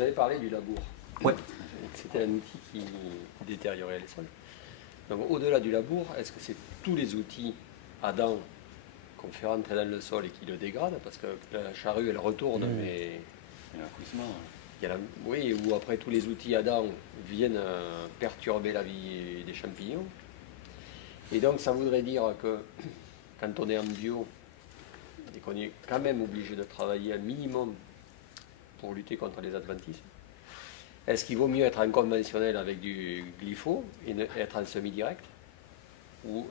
vous avez parlé du labour. Ouais. C'était un outil qui détériorait les sols. Donc au-delà du labour, est-ce que c'est tous les outils à dents qu'on fait rentrer dans le sol et qui le dégradent? Parce que la charrue, elle retourne, mais... Il y a un coussement. Il y a oui, ou après tous les outils à dents viennent perturber la vie des champignons. Et donc ça voudrait dire que quand on est en bio, et qu'on est quand même obligé de travailler un minimum pour lutter contre les adventismes, est-ce qu'il vaut mieux être en conventionnel avec du glypho et être en semi-direct ou,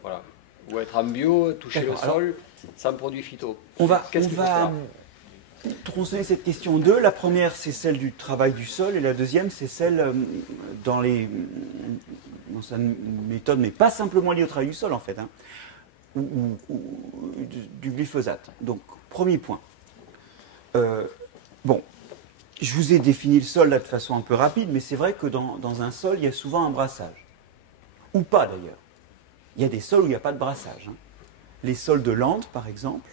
voilà, ou être en bio, toucher le sol sans produit phyto? On va tronçonner cette question en deux. La première, c'est celle du travail du sol, et la deuxième, c'est celle dans sa méthode, mais pas simplement liée au travail du sol en fait, hein, du glyphosate. Donc, premier point. Bon, je vous ai défini le sol là de façon un peu rapide, mais c'est vrai que dans un sol, il y a souvent un brassage. Ou pas d'ailleurs. Il y a des sols où il n'y a pas de brassage. Hein. Les sols de Landes, par exemple,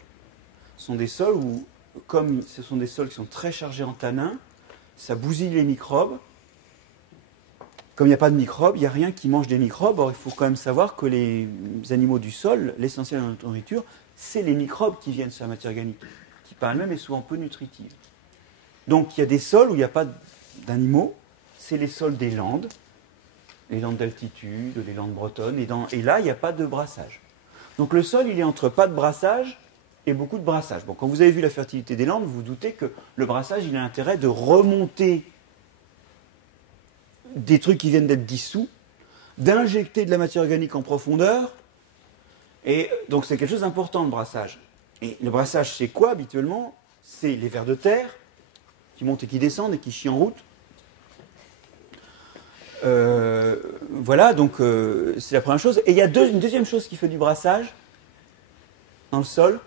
sont des sols où, comme ce sont des sols qui sont très chargés en tanins, ça bousille les microbes. Comme il n'y a pas de microbes, il n'y a rien qui mange des microbes. Or, il faut quand même savoir que les animaux du sol, l'essentiel de notre nourriture, c'est les microbes qui viennent sur la matière organique, qui par elle-même est souvent peu nutritive. Donc, il y a des sols où il n'y a pas d'animaux, c'est les sols des Landes, les Landes d'altitude, les Landes bretonnes, et là, il n'y a pas de brassage. Donc, le sol, il est entre pas de brassage et beaucoup de brassage. Bon, quand vous avez vu la fertilité des Landes, vous vous doutez que le brassage, il a l'intérêt de remonter des trucs qui viennent d'être dissous, d'injecter de la matière organique en profondeur, et donc c'est quelque chose d'important, le brassage. Et le brassage, c'est quoi habituellement? C'est les vers de terre qui montent et qui descendent et qui chient en route. Voilà, donc c'est la première chose. Et il y a une deuxième chose qui fait du brassage dans le sol,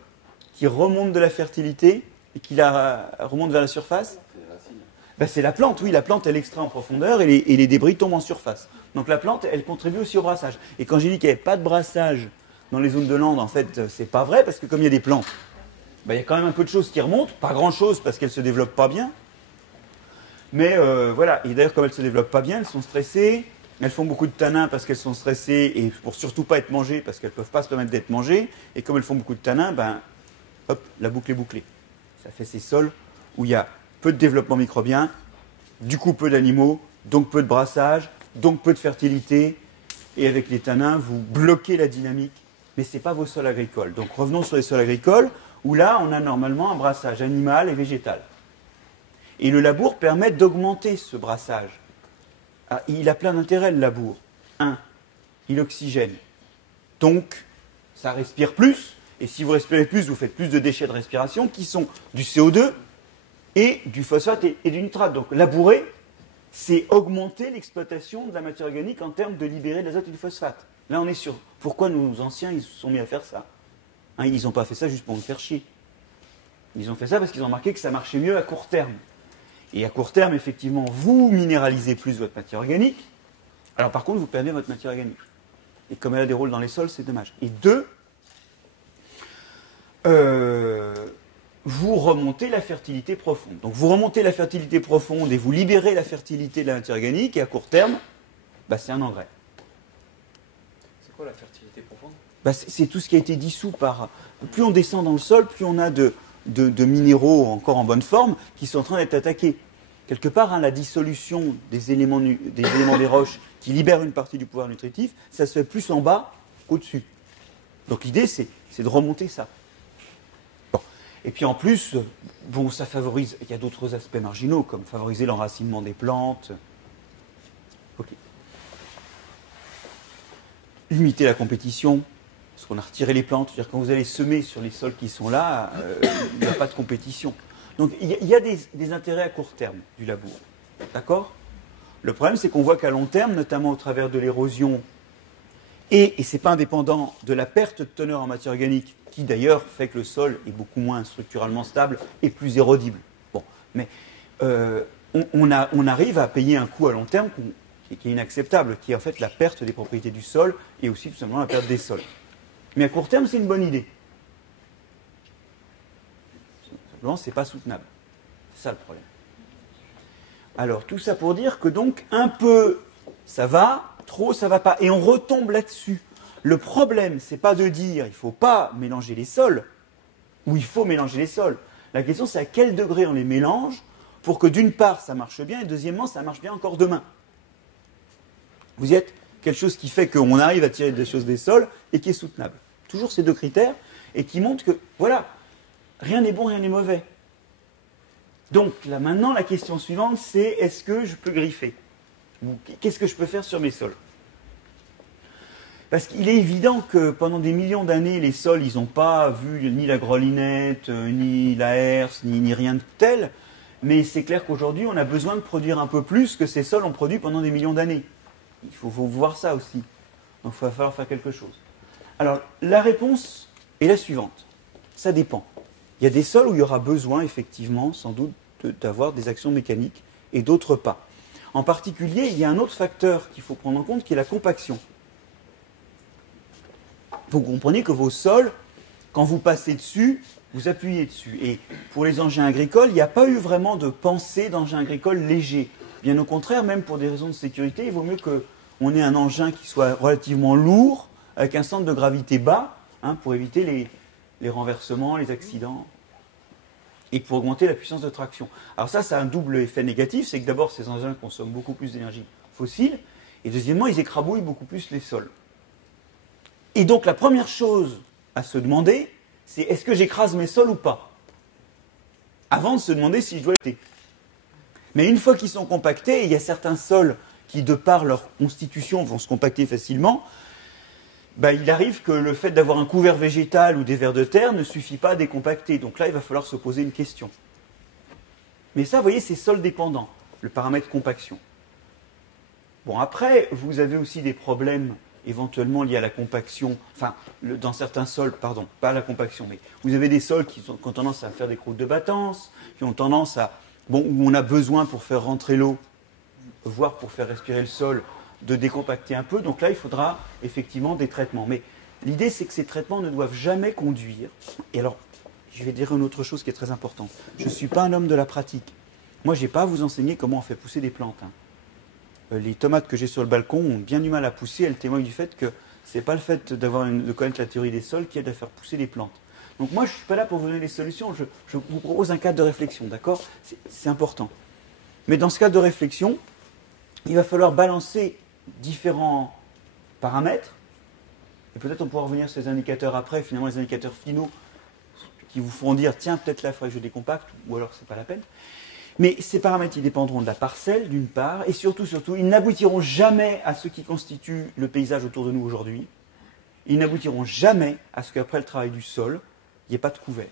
qui remonte de la fertilité et qui remonte vers la surface. Ben, c'est la plante, oui, la plante elle extrait en profondeur et les débris tombent en surface. Donc la plante, elle contribue aussi au brassage. Et quand j'ai dit qu'il n'y avait pas de brassage dans les zones de Landes, en fait, c'est pas vrai, parce que comme il y a des plantes, ben, il y a quand même un peu de choses qui remontent, pas grand-chose parce qu'elles ne se développent pas bien. Mais voilà, et d'ailleurs comme elles ne se développent pas bien, elles sont stressées, elles font beaucoup de tanins parce qu'elles sont stressées et pour surtout pas être mangées parce qu'elles ne peuvent pas se permettre d'être mangées. Et comme elles font beaucoup de tanins, ben, hop, la boucle est bouclée. Ça fait ces sols où il y a peu de développement microbien, du coup peu d'animaux, donc peu de brassage, donc peu de fertilité. Et avec les tanins, vous bloquez la dynamique, mais ce n'est pas vos sols agricoles. Donc revenons sur les sols agricoles, où là, on a normalement un brassage animal et végétal. Et le labour permet d'augmenter ce brassage. Ah, il a plein d'intérêts, le labour. Un, il oxygène. Donc, ça respire plus. Et si vous respirez plus, vous faites plus de déchets de respiration, qui sont du CO2 et du phosphate et du nitrate. Donc, labourer, c'est augmenter l'exploitation de la matière organique en termes de libérer de l'azote et du phosphate. Là, on est sur pourquoi nos anciens ils se sont mis à faire ça. Hein, ils n'ont pas fait ça juste pour nous faire chier. Ils ont fait ça parce qu'ils ont remarqué que ça marchait mieux à court terme. Et à court terme, effectivement, vous minéralisez plus votre matière organique. Alors par contre, vous perdez votre matière organique. Et comme elle a des rôles dans les sols, c'est dommage. Et deux, vous remontez la fertilité profonde. Donc vous remontez la fertilité profonde et vous libérez la fertilité de la matière organique. Et à court terme, bah, c'est un engrais. C'est quoi la fertilité profonde? Bah, c'est tout ce qui a été dissous par... Plus on descend dans le sol, plus on a de minéraux encore en bonne forme qui sont en train d'être attaqués. Quelque part, hein, la dissolution des éléments des roches qui libèrent une partie du pouvoir nutritif, ça se fait plus en bas qu'au-dessus. Donc l'idée, c'est de remonter ça. Bon. Et puis en plus, bon, ça favorise, il y a d'autres aspects marginaux, comme favoriser l'enracinement des plantes. Okay. Limiter la compétition. Parce qu'on a retiré les plantes, c'est-à-dire quand vous allez semer sur les sols qui sont là, il n'y a pas de compétition. Donc il y a des intérêts à court terme du labour. D'accord? Le problème, c'est qu'on voit qu'à long terme, notamment au travers de l'érosion, et ce n'est pas indépendant de la perte de teneur en matière organique, qui d'ailleurs fait que le sol est beaucoup moins structurellement stable et plus érodible. Bon, mais on arrive à payer un coût à long terme qui est inacceptable, qui est en fait la perte des propriétés du sol et aussi tout simplement la perte des sols. Mais à court terme, c'est une bonne idée. Simplement, ce n'est pas soutenable. C'est ça le problème. Alors, tout ça pour dire que donc, un peu, ça va, trop, ça va pas. Et on retombe là-dessus. Le problème, c'est pas de dire il ne faut pas mélanger les sols, ou il faut mélanger les sols. La question, c'est à quel degré on les mélange pour que d'une part, ça marche bien, et deuxièmement, ça marche bien encore demain. Vous y êtes? Quelque chose qui fait qu'on arrive à tirer des choses des sols et qui est soutenable. Toujours ces deux critères, et qui montrent que, voilà, rien n'est bon, rien n'est mauvais. Donc, là maintenant, la question suivante, c'est est-ce que je peux griffer? Qu'est-ce que je peux faire sur mes sols? Parce qu'il est évident que pendant des millions d'années, les sols, ils n'ont pas vu ni la grelinette, ni la herse, ni rien de tel. Mais c'est clair qu'aujourd'hui, on a besoin de produire un peu plus que ces sols ont produit pendant des millions d'années. Il faut voir ça aussi. Donc il va falloir faire quelque chose. Alors, la réponse est la suivante. Ça dépend. Il y a des sols où il y aura besoin, effectivement, sans doute, d'avoir des actions mécaniques, et d'autres pas. En particulier, il y a un autre facteur qu'il faut prendre en compte, qui est la compaction. Vous comprenez que vos sols, quand vous passez dessus, vous appuyez dessus. Et pour les engins agricoles, il n'y a pas eu vraiment de pensée d'engins agricoles légers. Bien au contraire, même pour des raisons de sécurité, il vaut mieux qu'on ait un engin qui soit relativement lourd, avec un centre de gravité bas, pour éviter les renversements, les accidents, et pour augmenter la puissance de traction. Alors ça a un double effet négatif, c'est que d'abord, ces engins consomment beaucoup plus d'énergie fossile, et deuxièmement, ils écrabouillent beaucoup plus les sols. Et donc la première chose à se demander, c'est est-ce que j'écrase mes sols ou pas? Avant de se demander si je dois l'éviter. Mais une fois qu'ils sont compactés, il y a certains sols qui, de par leur constitution, vont se compacter facilement, il arrive que le fait d'avoir un couvert végétal ou des vers de terre ne suffit pas à décompacter. Donc là, il va falloir se poser une question. Mais ça, vous voyez, c'est sol dépendant, le paramètre compaction. Bon, après, vous avez aussi des problèmes éventuellement liés à la compaction, dans certains sols, pardon, pas à la compaction, mais vous avez des sols qui ont tendance à faire des croûtes de battance, qui ont tendance à, où on a besoin pour faire rentrer l'eau, voire pour faire respirer le sol, de décompacter un peu. Donc là, il faudra effectivement des traitements. Mais l'idée, c'est que ces traitements ne doivent jamais conduire. Et alors, je vais dire une autre chose qui est très importante. Je ne suis pas un homme de la pratique. Moi, je n'ai pas à vous enseigner comment on fait pousser des plantes. Les tomates que j'ai sur le balcon ont bien du mal à pousser. Elles témoignent du fait que ce n'est pas le fait de connaître la théorie des sols qui aide à faire pousser les plantes. Donc moi, je ne suis pas là pour vous donner des solutions. Je vous propose un cadre de réflexion, d'accord? C'est important. Mais dans ce cadre de réflexion, il va falloir balancer différents paramètres. Et peut-être on pourra revenir sur les indicateurs après, finalement les indicateurs finaux qui vous feront dire tiens, peut-être là, il faudrait que je décompacte, ou alors c'est pas la peine. Mais ces paramètres, ils dépendront de la parcelle, d'une part, et surtout, ils n'aboutiront jamais à ce qui constitue le paysage autour de nous aujourd'hui. Ils n'aboutiront jamais à ce qu'après le travail du sol, il n'y ait pas de couvert.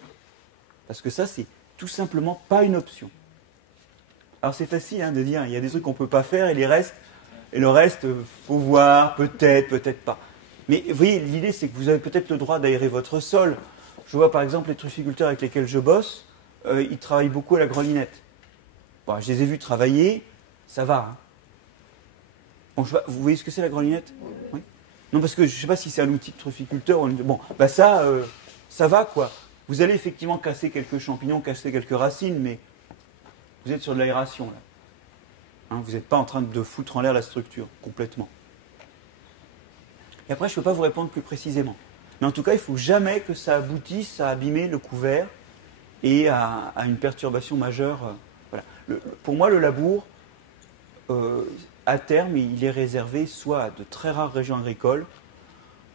Parce que ça, c'est tout simplement pas une option. Alors c'est facile de dire, il y a des trucs qu'on ne peut pas faire, et le reste, faut voir, peut-être, peut-être pas. Mais vous voyez, l'idée, c'est que vous avez peut-être le droit d'aérer votre sol. Je vois par exemple les trufficulteurs avec lesquels je bosse, ils travaillent beaucoup à la grelinette. Bon, je les ai vus travailler, ça va. Bon, vous voyez ce que c'est la grelinette? Oui. Non, parce que je ne sais pas si c'est un outil de trufficulteur. Bon, ça va quoi. Vous allez effectivement casser quelques champignons, casser quelques racines, mais vous êtes sur de l'aération là. Vous n'êtes pas en train de foutre en l'air la structure, complètement. Et après, je ne peux pas vous répondre plus précisément. Mais en tout cas, il ne faut jamais que ça aboutisse à abîmer le couvert et à une perturbation majeure. Voilà. Pour moi, le labour, à terme, il est réservé soit à de très rares régions agricoles,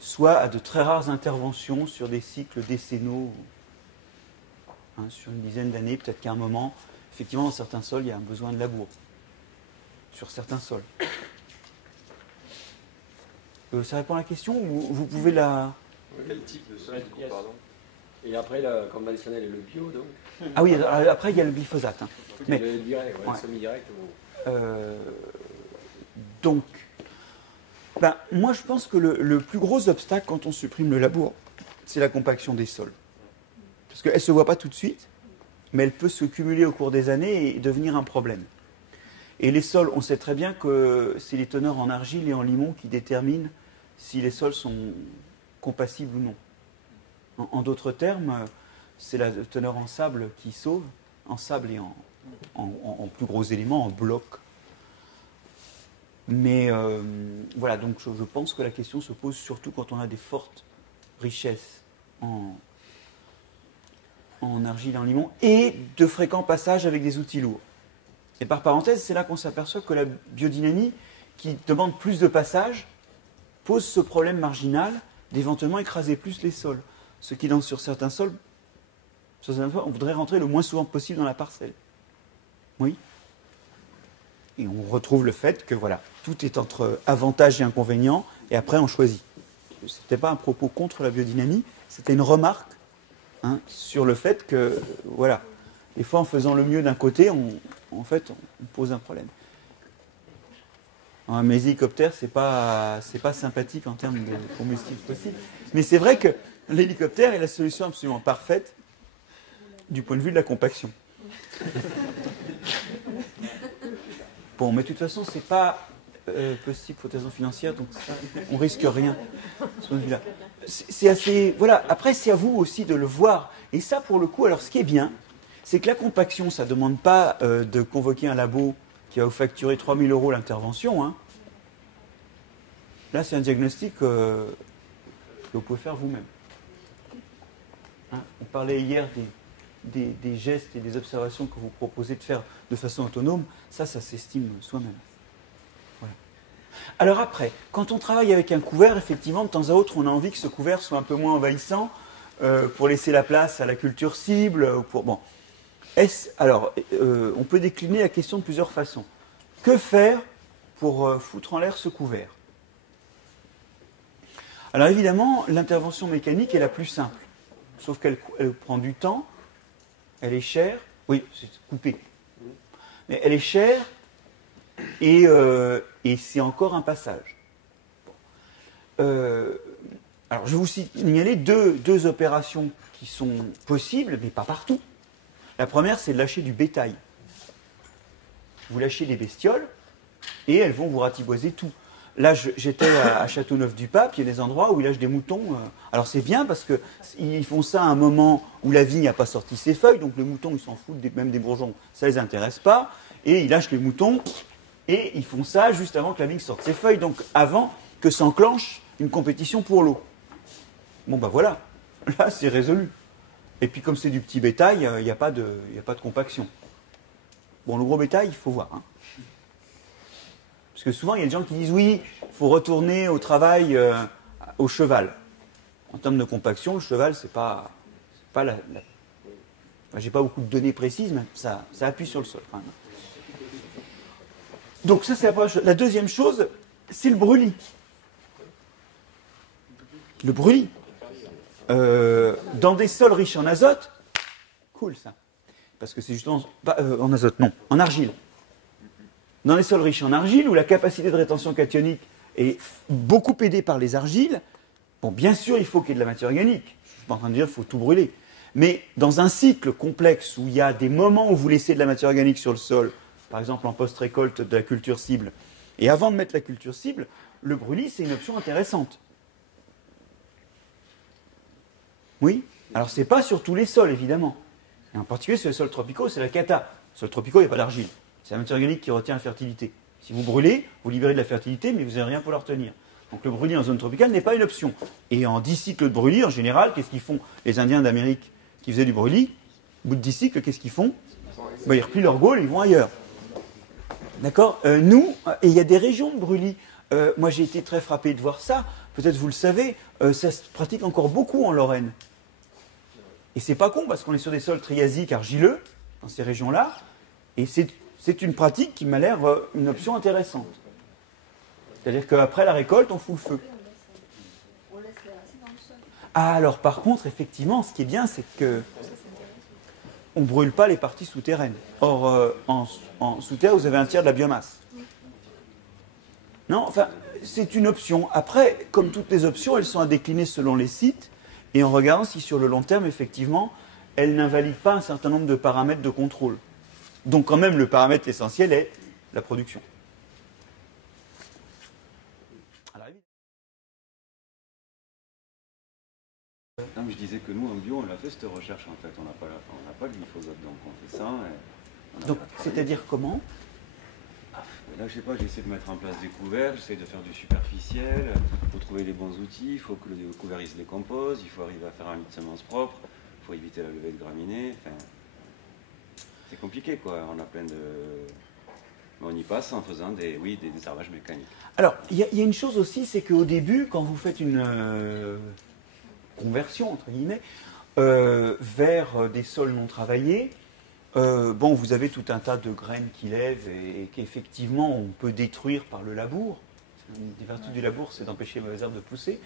soit à de très rares interventions sur des cycles décennaux, sur une dizaine d'années. Peut-être qu'à un moment, effectivement, dans certains sols, il y a un besoin de labour. Sur certains sols. Ça répond à la question ou vous pouvez la... Quel type de sol, pardon? Et après, le conventionnel et le bio, donc? Ah oui, après, il y a le glyphosate. Mais le direct, le semi-direct ou... Donc, moi, je pense que le plus gros obstacle quand on supprime le labour, c'est la compaction des sols. Parce qu'elle ne se voit pas tout de suite, mais elle peut se cumuler au cours des années et devenir un problème. Et les sols, on sait très bien que c'est les teneurs en argile et en limon qui déterminent si les sols sont compassibles ou non. En d'autres termes, c'est la teneur en sable qui sauve, en sable et en plus gros éléments, en blocs. Mais voilà, donc je pense que la question se pose surtout quand on a des fortes richesses en argile et en limon, et de fréquents passages avec des outils lourds. Et par parenthèse, c'est là qu'on s'aperçoit que la biodynamie, qui demande plus de passages, pose ce problème marginal d'éventuellement écraser plus les sols. Ce qui, sur certains sols, on voudrait rentrer le moins souvent possible dans la parcelle. Oui. Et on retrouve le fait que voilà, tout est entre avantages et inconvénients, et après on choisit. Ce n'était pas un propos contre la biodynamie, c'était une remarque sur le fait que, voilà, des fois en faisant le mieux d'un côté, on pose un problème. Un hélicoptère, c'est pas sympathique en termes de combustible fossile. Mais c'est vrai que l'hélicoptère est la solution absolument parfaite du point de vue de la compaction. Bon, mais de toute façon, c'est pas possible pour des raisons financières, donc ça, on risque rien. Ce point de vue-là. C'est assez. Voilà. Après, c'est à vous aussi de le voir. Et ça, pour le coup, alors, ce qui est bien, c'est que la compaction, ça ne demande pas de convoquer un labo qui va vous facturer 3 000 € l'intervention. Hein. Là, c'est un diagnostic que vous pouvez faire vous-même. Hein, on parlait hier des gestes et des observations que vous proposez de faire de façon autonome. Ça s'estime soi-même. Voilà. Alors après, quand on travaille avec un couvert, effectivement, de temps à autre, on a envie que ce couvert soit un peu moins envahissant pour laisser la place à la culture cible. Bon. Alors, on peut décliner la question de plusieurs façons. Que faire pour foutre en l'air ce couvert? Alors évidemment, l'intervention mécanique est la plus simple, sauf qu'elle prend du temps, elle est chère, oui, c'est coupé, mais elle est chère et c'est encore un passage. Alors je vais vous signaler deux opérations qui sont possibles, mais pas partout. La première, c'est de lâcher du bétail. Vous lâchez des bestioles et elles vont vous ratiboiser tout. Là, j'étais à Châteauneuf-du-Pape, il y a des endroits où ils lâchent des moutons. Alors c'est bien parce qu'ils font ça à un moment où la vigne n'a pas sorti ses feuilles, donc les moutons, ils s'en foutent, même des bourgeons, ça ne les intéresse pas. Et ils lâchent les moutons et ils font ça juste avant que la vigne sorte ses feuilles, donc avant que s'enclenche une compétition pour l'eau. Bon ben voilà, là c'est résolu. Et puis comme c'est du petit bétail, il n'y a pas de compaction. Bon, le gros bétail, il faut voir. Hein. Parce que souvent, il y a des gens qui disent oui, il faut retourner au travail au cheval. En termes de compaction, le cheval, c'est pas la... Enfin, j'ai pas beaucoup de données précises, mais ça appuie sur le sol. Quand même. Donc ça, c'est la première chose. La deuxième chose, c'est le brûlis. Le brûlis. Dans des sols riches en azote, cool ça. Parce que c'est justement... en azote, non, en argile. Dans les sols riches en argile, où la capacité de rétention cationique est beaucoup aidée par les argiles, bon, bien sûr, il faut qu'il y ait de la matière organique. Je ne suis pas en train de dire qu'il faut tout brûler. Mais dans un cycle complexe où il y a des moments où vous laissez de la matière organique sur le sol, par exemple en post-récolte de la culture cible, et avant de mettre la culture cible, le brûlis, c'est une option intéressante. Oui. Alors, ce n'est pas sur tous les sols, évidemment. Et en particulier sur les sols tropicaux, c'est la cata. Sur les tropicaux, il n'y a pas d'argile. C'est la matière organique qui retient la fertilité. Si vous brûlez, vous libérez de la fertilité, mais vous n'avez rien pour la retenir. Donc le brûlis en zone tropicale n'est pas une option. Et en 10 cycles de brûlis, en général, qu'est-ce qu'ils font les Indiens d'Amérique qui faisaient du brûlis? Au bout de 10 cycles, qu'est-ce qu'ils font? Ils replient leur gaule et ils vont ailleurs. D'accord. Nous, et il y a des régions de brûlis. Moi, j'ai été très frappé de voir ça. Peut-être vous le savez, ça se pratique encore beaucoup en Lorraine. Et c'est pas con parce qu'on est sur des sols triasiques argileux, dans ces régions-là, et c'est une pratique qui m'a l'air une option intéressante. C'est-à-dire qu'après la récolte, on fout le feu. Ah, alors par contre, effectivement, ce qui est bien, c'est que on ne brûle pas les parties souterraines. Or, en sous-terre, vous avez un tiers de la biomasse. Non, enfin, c'est une option. Après, comme toutes les options, elles sont à décliner selon les sites, et en regardant si sur le long terme, effectivement, elles n'invalident pas un certain nombre de paramètres de contrôle. Donc quand même, le paramètre essentiel est la production. Non, mais je disais que nous, en bio, on a fait cette recherche, en fait. On n'a pas le glyphosate, donc on fait ça. Donc, c'est-à-dire comment? Là, je sais pas, j'essaie de mettre en place des couverts, j'essaie de faire du superficiel, il faut trouver les bons outils, il faut que le couvert il se décompose, il faut arriver à faire un lit de semences propre, il faut éviter la levée de graminées, enfin, c'est compliqué quoi, on a plein de... Mais on y passe en faisant des désherbages mécaniques. Alors, il y a une chose aussi, c'est qu'au début, quand vous faites une conversion, entre guillemets, vers des sols non travaillés, bon, vous avez tout un tas de graines qui lèvent et qu'effectivement on peut détruire par le labour. Une des vertus du labour, c'est d'empêcher les mauvaises herbes de pousser.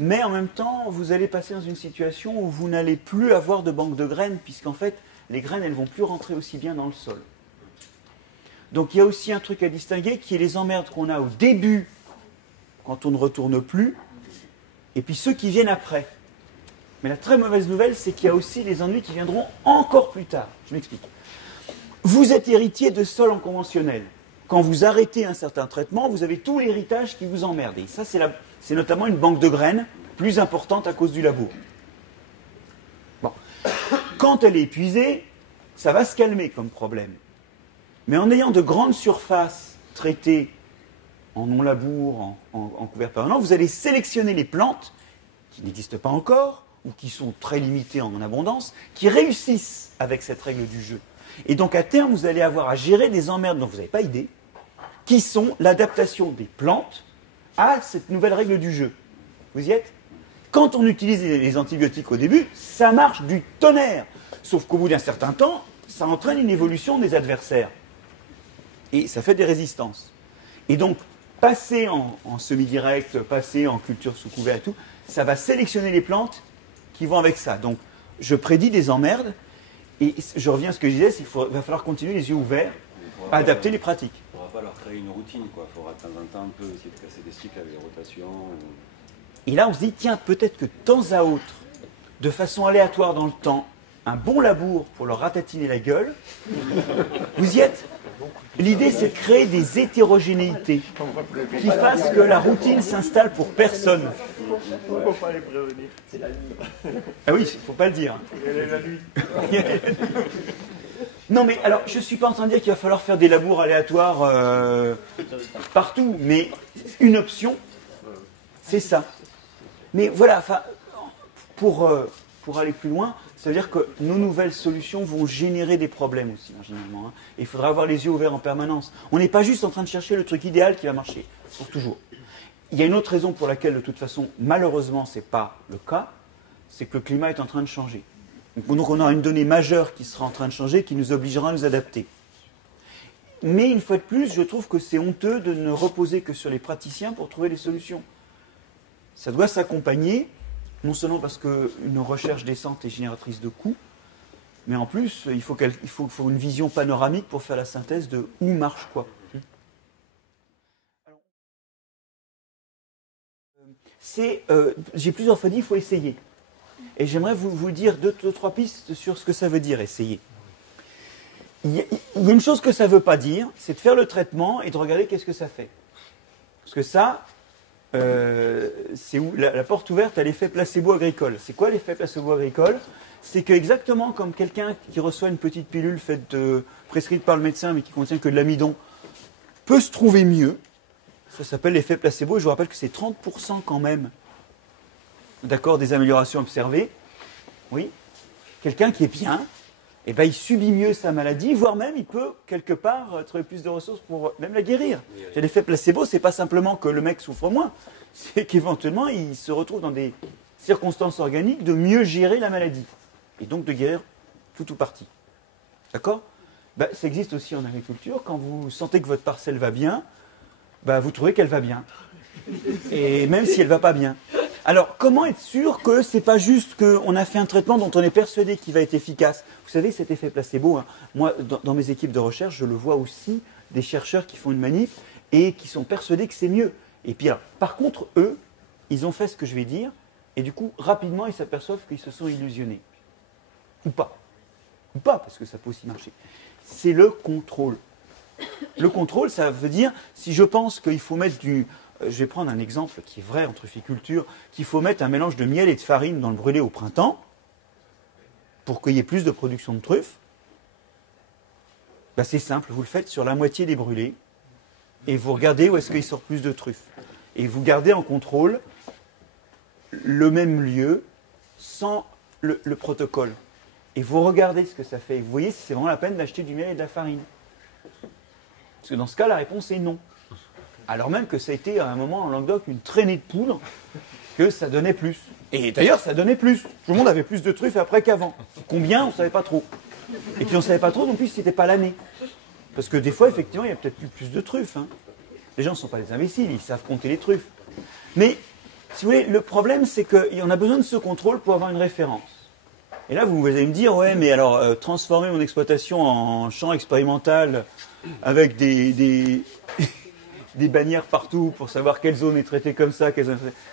Mais en même temps, vous allez passer dans une situation où vous n'allez plus avoir de banque de graines, puisqu'en fait, les graines, elles ne vont plus rentrer aussi bien dans le sol. Donc il y a aussi un truc à distinguer, qui est les emmerdes qu'on a au début, quand on ne retourne plus, et puis ceux qui viennent après. Mais la très mauvaise nouvelle, c'est qu'il y a aussi les ennuis qui viendront encore plus tard. Je m'explique. Vous êtes héritier de sol en conventionnel. Quand vous arrêtez un certain traitement, vous avez tout l'héritage qui vous emmerde. Et ça, c'est notamment une banque de graines plus importante à cause du labour. Bon. Quand elle est épuisée, ça va se calmer comme problème. Mais en ayant de grandes surfaces traitées en non-labour, en couvert permanent, vous allez sélectionner les plantes qui n'existent pas encore, ou qui sont très limitées en abondance, qui réussissent avec cette règle du jeu. Et donc à terme, vous allez avoir à gérer des emmerdes dont vous n'avez pas idée, qui sont l'adaptation des plantes à cette nouvelle règle du jeu. Vous y êtes? Quand on utilise les antibiotiques au début, ça marche du tonnerre. Sauf qu'au bout d'un certain temps, ça entraîne une évolution des adversaires. Et ça fait des résistances. Et donc, passer en semi-direct, passer en culture sous couvert et tout, ça va sélectionner les plantes qui vont avec ça. Donc, je prédis des emmerdes, et je reviens à ce que je disais, va falloir continuer les yeux ouverts, à adapter les pratiques. Il ne faudra pas leur créer une routine, quoi. Il faudra de temps en temps un peu essayer de casser des cycles avec des rotations. Et là, on se dit, tiens, peut-être que de temps à autre, de façon aléatoire dans le temps, un bon labour pour leur ratatiner la gueule, vous y êtes? L'idée, c'est de créer des hétérogénéités qui fassent que la routine s'installe pour personne. Il ne faut pas les prévenir. C'est la nuit. Ah oui, il ne faut pas le dire. Elle est la nuit. Non, mais alors, je ne suis pas en train de dire qu'il va falloir faire des labours aléatoires partout, mais une option, c'est ça. Mais voilà, enfin, pour aller plus loin, ça veut dire que nos nouvelles solutions vont générer des problèmes aussi, généralement. Et il faudra avoir les yeux ouverts en permanence. On n'est pas juste en train de chercher le truc idéal qui va marcher, pour toujours. Il y a une autre raison pour laquelle, de toute façon, malheureusement, ce n'est pas le cas, c'est que le climat est en train de changer. Donc on aura une donnée majeure qui sera en train de changer, qui nous obligera à nous adapter. Mais une fois de plus, je trouve que c'est honteux de ne reposer que sur les praticiens pour trouver les solutions. Ça doit s'accompagner, non seulement parce qu'une recherche décente est génératrice de coûts, mais en plus, il faut une vision panoramique pour faire la synthèse de où marche quoi. J'ai plusieurs fois dit, il faut essayer. Et j'aimerais vous dire deux, trois pistes sur ce que ça veut dire, essayer. Il y a une chose que ça ne veut pas dire, c'est de faire le traitement et de regarder qu'est-ce que ça fait. Parce que ça, c'est où la porte ouverte à l'effet placebo agricole. C'est quoi l'effet placebo agricole? C'est que exactement comme quelqu'un qui reçoit une petite pilule prescrite par le médecin mais qui contient que de l'amidon peut se trouver mieux, ça s'appelle l'effet placebo, et je vous rappelle que c'est 30% quand même, d'accord, des améliorations observées. Oui, quelqu'un qui est bien, eh ben, il subit mieux sa maladie, voire même il peut quelque part trouver plus de ressources pour même la guérir. L'effet placebo, c'est pas simplement que le mec souffre moins, c'est qu'éventuellement il se retrouve dans des circonstances organiques de mieux gérer la maladie, et donc de guérir tout ou partie. D'accord? Ben, ça existe aussi en agriculture, quand vous sentez que votre parcelle va bien, ben, vous trouvez qu'elle va bien, et même si elle ne va pas bien. Alors, comment être sûr que ce n'est pas juste qu'on a fait un traitement dont on est persuadé qu'il va être efficace? Vous savez, cet effet placebo, hein, moi, dans mes équipes de recherche, je le vois aussi, des chercheurs qui font une manip et qui sont persuadés que c'est mieux. Et puis, alors, par contre, eux, ils ont fait ce que je vais dire, et du coup, rapidement, ils s'aperçoivent qu'ils se sont illusionnés. Ou pas. Ou pas, parce que ça peut aussi marcher. C'est le contrôle. Le contrôle, ça veut dire, si je pense qu'il faut mettre du... Je vais prendre un exemple qui est vrai en trufficulture, qu'il faut mettre un mélange de miel et de farine dans le brûlé au printemps pour qu'il y ait plus de production de truffes. Ben, c'est simple, vous le faites sur la moitié des brûlés et vous regardez où est-ce qu'il sort plus de truffes. Et vous gardez en contrôle le même lieu sans le protocole. Et vous regardez ce que ça fait. Et vous voyez si c'est vraiment la peine d'acheter du miel et de la farine. Parce que dans ce cas, la réponse est non. Alors même que ça a été à un moment en Languedoc une traînée de poudre, que ça donnait plus. Et d'ailleurs, ça donnait plus. Tout le monde avait plus de truffes après qu'avant. Combien, on ne savait pas trop. Et puis on ne savait pas trop non plus si c'était pas l'année. Parce que des fois, effectivement, il y a peut-être plus de truffes. Hein. Les gens ne sont pas des imbéciles, ils savent compter les truffes. Mais, si vous voulez, le problème, c'est qu'on a besoin de ce contrôle pour avoir une référence. Et là, vous allez me dire, ouais, mais alors, transformer mon exploitation en champ expérimental avec des bannières partout pour savoir quelle zone est traitée comme ça,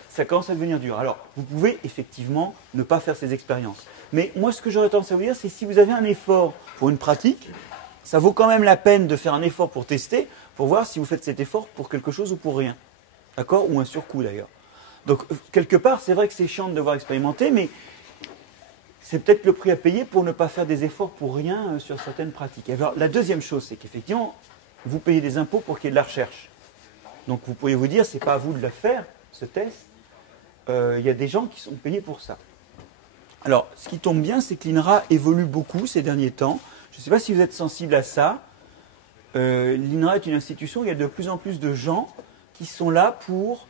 ça commence à devenir dur. Alors, vous pouvez effectivement ne pas faire ces expériences. Mais moi, ce que j'aurais tendance à vous dire, c'est si vous avez un effort pour une pratique, ça vaut quand même la peine de faire un effort pour tester, pour voir si vous faites cet effort pour quelque chose ou pour rien. D'accord? Ou un surcoût d'ailleurs. Donc, quelque part, c'est vrai que c'est chiant de devoir expérimenter, mais c'est peut-être le prix à payer pour ne pas faire des efforts pour rien sur certaines pratiques. Alors, la deuxième chose, c'est qu'effectivement, vous payez des impôts pour qu'il y ait de la recherche. Donc, vous pouvez vous dire, ce n'est pas à vous de le faire, ce test. Il y a des gens qui sont payés pour ça. Alors, ce qui tombe bien, c'est que l'INRA évolue beaucoup ces derniers temps. Je ne sais pas si vous êtes sensible à ça. L'INRA est une institution où il y a de plus en plus de gens qui sont là pour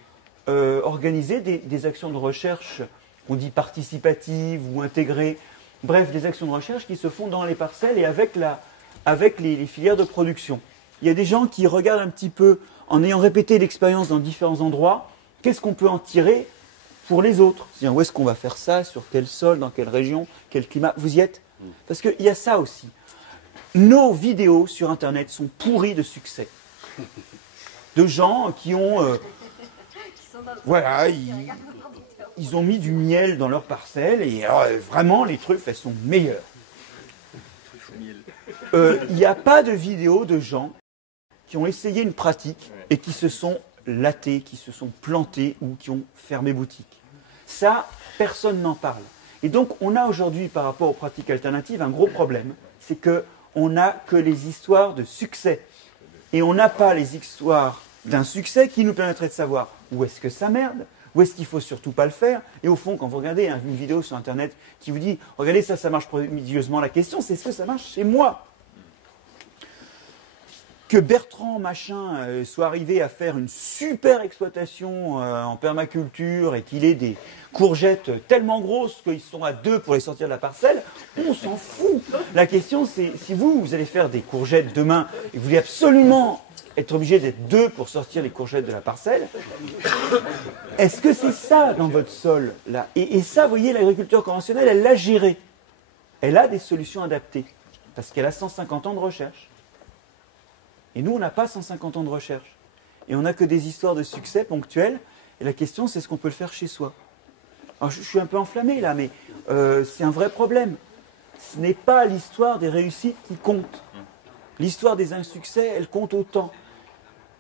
organiser des actions de recherche qu'on dit participatives ou intégrées. Bref, des actions de recherche qui se font dans les parcelles et avec les filières de production. Il y a des gens qui regardent un petit peu, en ayant répété l'expérience dans différents endroits, qu'est-ce qu'on peut en tirer pour les autres. C'est-à-dire, où est-ce qu'on va faire ça, sur quel sol, dans quelle région, quel climat. Vous y êtes? Parce qu'il y a ça aussi. Nos vidéos sur Internet sont pourries de succès. De gens qui ont... voilà, ils ont mis du miel dans leur parcelle et alors, vraiment, les truffes, elles sont meilleures. Il n'y a pas de vidéo de gens qui ont essayé une pratique et qui se sont latés, qui se sont plantés ou qui ont fermé boutique. Ça, personne n'en parle. Et donc, on a aujourd'hui, par rapport aux pratiques alternatives, un gros problème. C'est qu'on n'a que les histoires de succès. Et on n'a pas les histoires d'un succès qui nous permettraient de savoir où est-ce que ça merde, où est-ce qu'il ne faut surtout pas le faire. Et au fond, quand vous regardez une vidéo sur Internet qui vous dit « Regardez, ça marche prodigieusement », la question, c'est est-ce que ça marche chez moi? Que Bertrand Machin soit arrivé à faire une super exploitation en permaculture et qu'il ait des courgettes tellement grosses qu'ils sont à 2 pour les sortir de la parcelle, on s'en fout. La question, c'est si vous allez faire des courgettes demain et que vous voulez absolument être obligé d'être 2 pour sortir les courgettes de la parcelle, est-ce que c'est ça dans votre sol là? Et ça, vous voyez, l'agriculture conventionnelle, elle l'a géré. Elle a des solutions adaptées parce qu'elle a 150 ans de recherche. Et nous, on n'a pas 150 ans de recherche. Et on n'a que des histoires de succès ponctuels. Et la question, c'est est-ce qu'on peut le faire chez soi? Alors, je suis un peu enflammé là, mais c'est un vrai problème. Ce n'est pas l'histoire des réussites qui compte. L'histoire des insuccès, elle compte autant.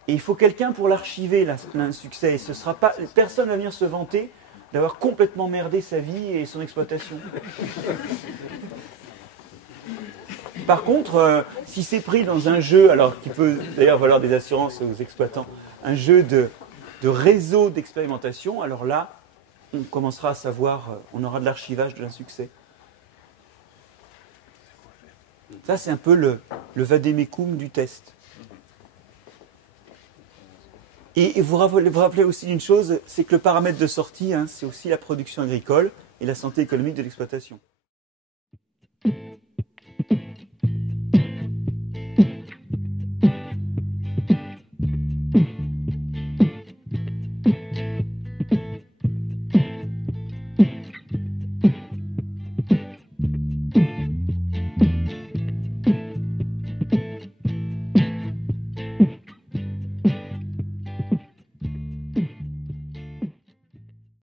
Et il faut quelqu'un pour l'archiver, l'insuccès. Et ce sera pas, personne ne va venir se vanter d'avoir complètement merdé sa vie et son exploitation. Par contre, si c'est pris dans un jeu, alors qui peut d'ailleurs valoir des assurances aux exploitants, un jeu de réseau d'expérimentation, alors là, on commencera à savoir, on aura de l'archivage de l'insuccès. Ça, c'est un peu le vadémécum du test. Et vous rappelez aussi d'une chose, c'est que le paramètre de sortie, c'est aussi la production agricole et la santé économique de l'exploitation.